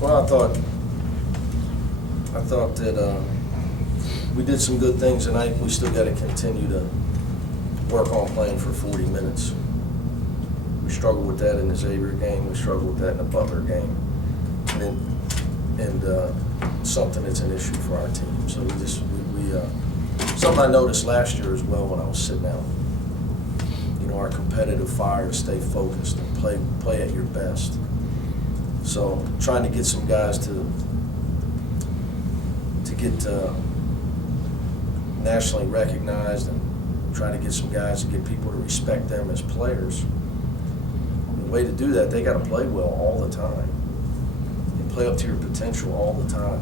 Well, I thought that we did some good things tonight. We still got to continue to work on playing for 40 minutes. We struggled with that in the Xavier game. We struggled with that in the Butler game, and something that's an issue for our team. So we something I noticed last year as well when I was sitting out. You know, our competitive fire to stay focused and play at your best. So trying to get some guys to get nationally recognized and trying to get some guys to get people to respect them as players. The way to do that, they got to play well all the time and play up to your potential all the time.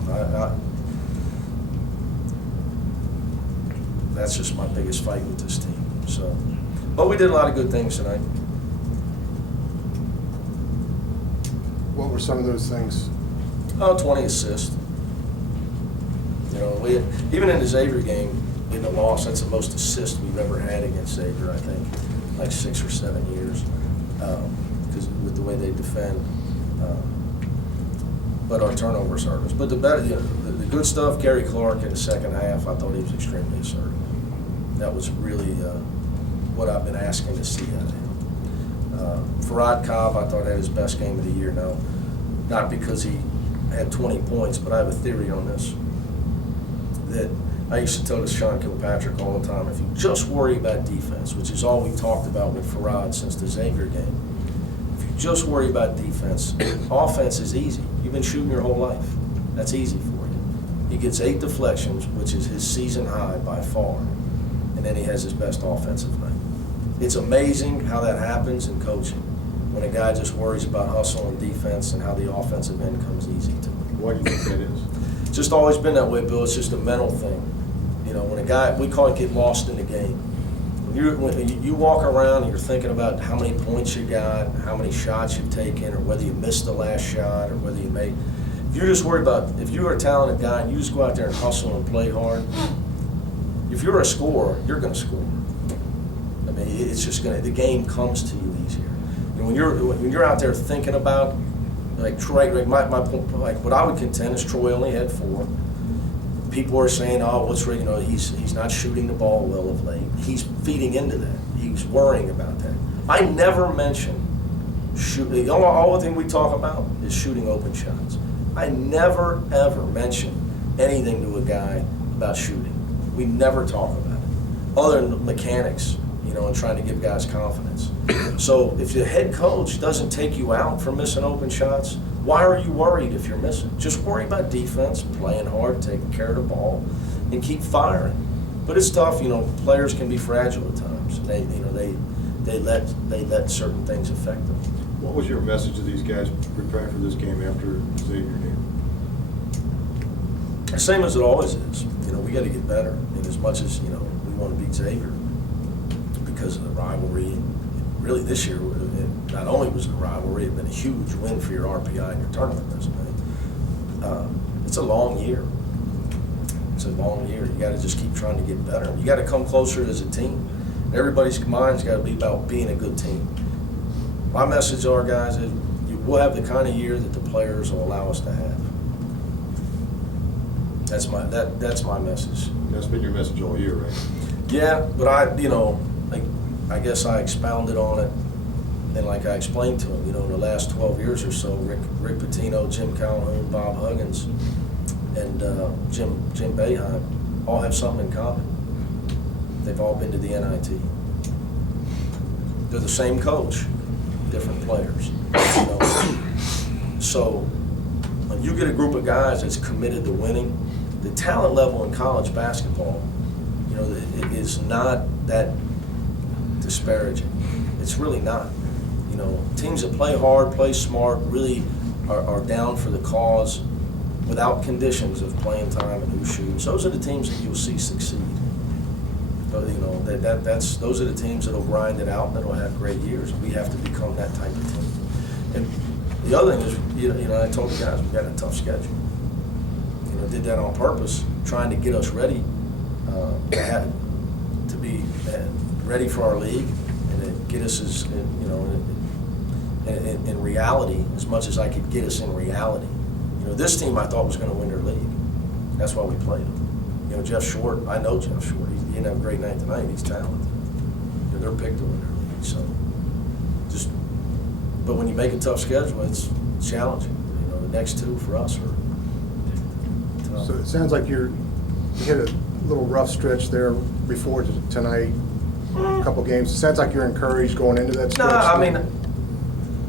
That's just my biggest fight with this team. So, but we did a lot of good things tonight. What were some of those things? 20 assists. You know, even in the Xavier game, in the loss, that's the most assists we've ever had against Xavier, I think, like 6 or 7 years, because with the way they defend. But our turnovers hurt us. But the good stuff, Gary Clark in the second half, I thought he was extremely assertive. That was really what I've been asking to see out of him. Farad Cobb, I thought had his best game of the year now. Not because he had 20 points, but I have a theory on this. That I used to tell this Sean Kilpatrick all the time, if you just worry about defense, which is all we talked about with Farad since the Xavier game, if you just worry about defense, offense is easy. You've been shooting your whole life. That's easy for you. He gets 8 deflections, which is his season high by far, and then he has his best offensive night. It's amazing how that happens in coaching, when a guy just worries about hustle and defense and how the offensive end comes easy to him. Why do you think that is? It's just always been that way, Bill. It's just a mental thing. You know, when a guy, we call it get lost in the game. When you walk around and you're thinking about how many points you got, how many shots you've taken, or whether you missed the last shot, or whether you made. If you're just worried about, if you're a talented guy and you just go out there and hustle and play hard, if you're a scorer, you're going to score. I mean, it's just the game comes to you easier. You know, when you're out there thinking about, like Troy, like what I would contend is Troy only had 4. People are saying, oh, he's not shooting the ball well of late. He's feeding into that. He's worrying about that. I never mention shooting. All the thing we talk about is shooting open shots. I never, ever mention anything to a guy about shooting. We never talk about it, other than mechanics, you know, and trying to give guys confidence. So if the head coach doesn't take you out for missing open shots, why are you worried if you're missing? Just worry about defense, playing hard, taking care of the ball, and keep firing. But it's tough, you know. Players can be fragile at times. They let certain things affect them. What was your message to these guys preparing for this game after Xavier game? The same as it always is. You know, we got to get better. And as much as, you know, we want to beat Xavier because of the rivalry, really this year, not only was it a rivalry, it had been a huge win for your RPI and your tournament resume. It's a long year. It's a long year. You got to just keep trying to get better. You got to come closer as a team. Everybody's mind's got to be about being a good team. My message to our guys is we'll have the kind of year that the players will allow us to have. That's my message. That's been your message all year, right? Yeah, but I guess I expounded on it, and like I explained to him, you know, in the last 12 years or so, Rick Pitino, Jim Calhoun, Bob Huggins, and Jim Boeheim all have something in common. They've all been to the NIT. They're the same coach, different players. You know? So when you get a group of guys that's committed to winning, the talent level in college basketball, you know, it is not that disparaging. It's really not. You know, teams that play hard, play smart, really are down for the cause without conditions of playing time and who shoots. Those are the teams that you'll see succeed. But, you know, those are the teams that'll grind it out and that'll have great years. We have to become that type of team. And the other thing is, you know, I told the guys we've got a tough schedule. You know, did that on purpose, trying to get us ready to be ready for our league and to get us as, you know, in reality, as much as I could get us in reality. You know, this team I thought was going to win their league. That's why we played them. You know, Jeff Short, I know Jeff Short. He didn't have a great night tonight. He's talented. You know, they're picked to win their league. So, but when you make a tough schedule, it's challenging. You know, the next two for us are tough. So it sounds like you hit a little rough stretch there before tonight, a couple games. It sounds like you're encouraged going into that stretch. No, I mean,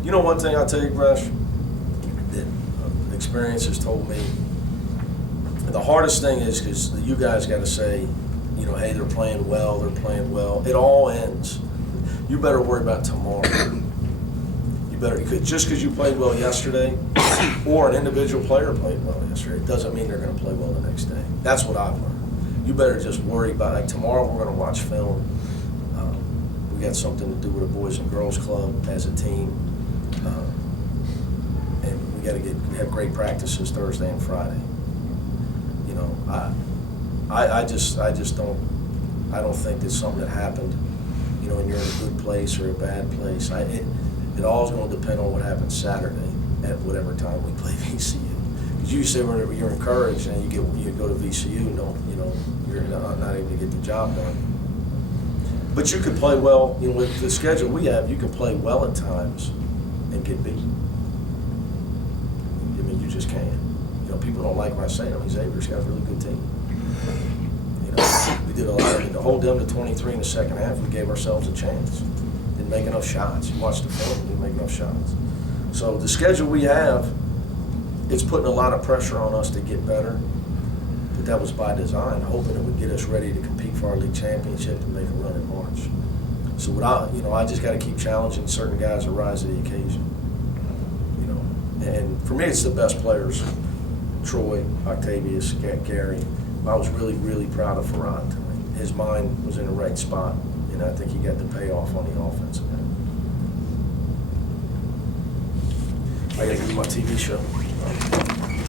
you know one thing I'll tell you, Rush, that experience has told me, the hardest thing is because you guys got to say, you know, hey, they're playing well, they're playing well. It all ends. You better worry about tomorrow. You better, just because you played well yesterday or an individual player played well yesterday, it doesn't mean they're going to play well the next day. That's what I've learned. You better just worry about, like tomorrow we're going to watch film. We got something to do with the Boys and Girls Club as a team. And we got to have great practices Thursday and Friday. You know, I just don't think it's something that happened, you know, and you're in a good place or a bad place. It all is going to depend on what happens Saturday at whatever time we play VCU. Because you say whenever you're encouraged and you go to VCU, you're not able to get the job done. But you can play well, you know, with the schedule we have. You can play well at times and get beat. I mean, you just can. You know, people don't like when I say it. I mean, Xavier's got a really good team. You know, we did a lot of it. To hold them to 23 in the second half, we gave ourselves a chance. Didn't make enough shots. You watched the film, we didn't make enough shots. So the schedule we have, it's putting a lot of pressure on us to get better. But that was by design, hoping it would get us ready to compete for our league championship and make a run in March. So I just got to keep challenging certain guys to rise to the occasion. You know, and for me, it's the best players: Troy, Octavius, Gary. I was really, really proud of Farad tonight. His mind was in the right spot, and I think he got the payoff on the offensive end. I got to do my TV show.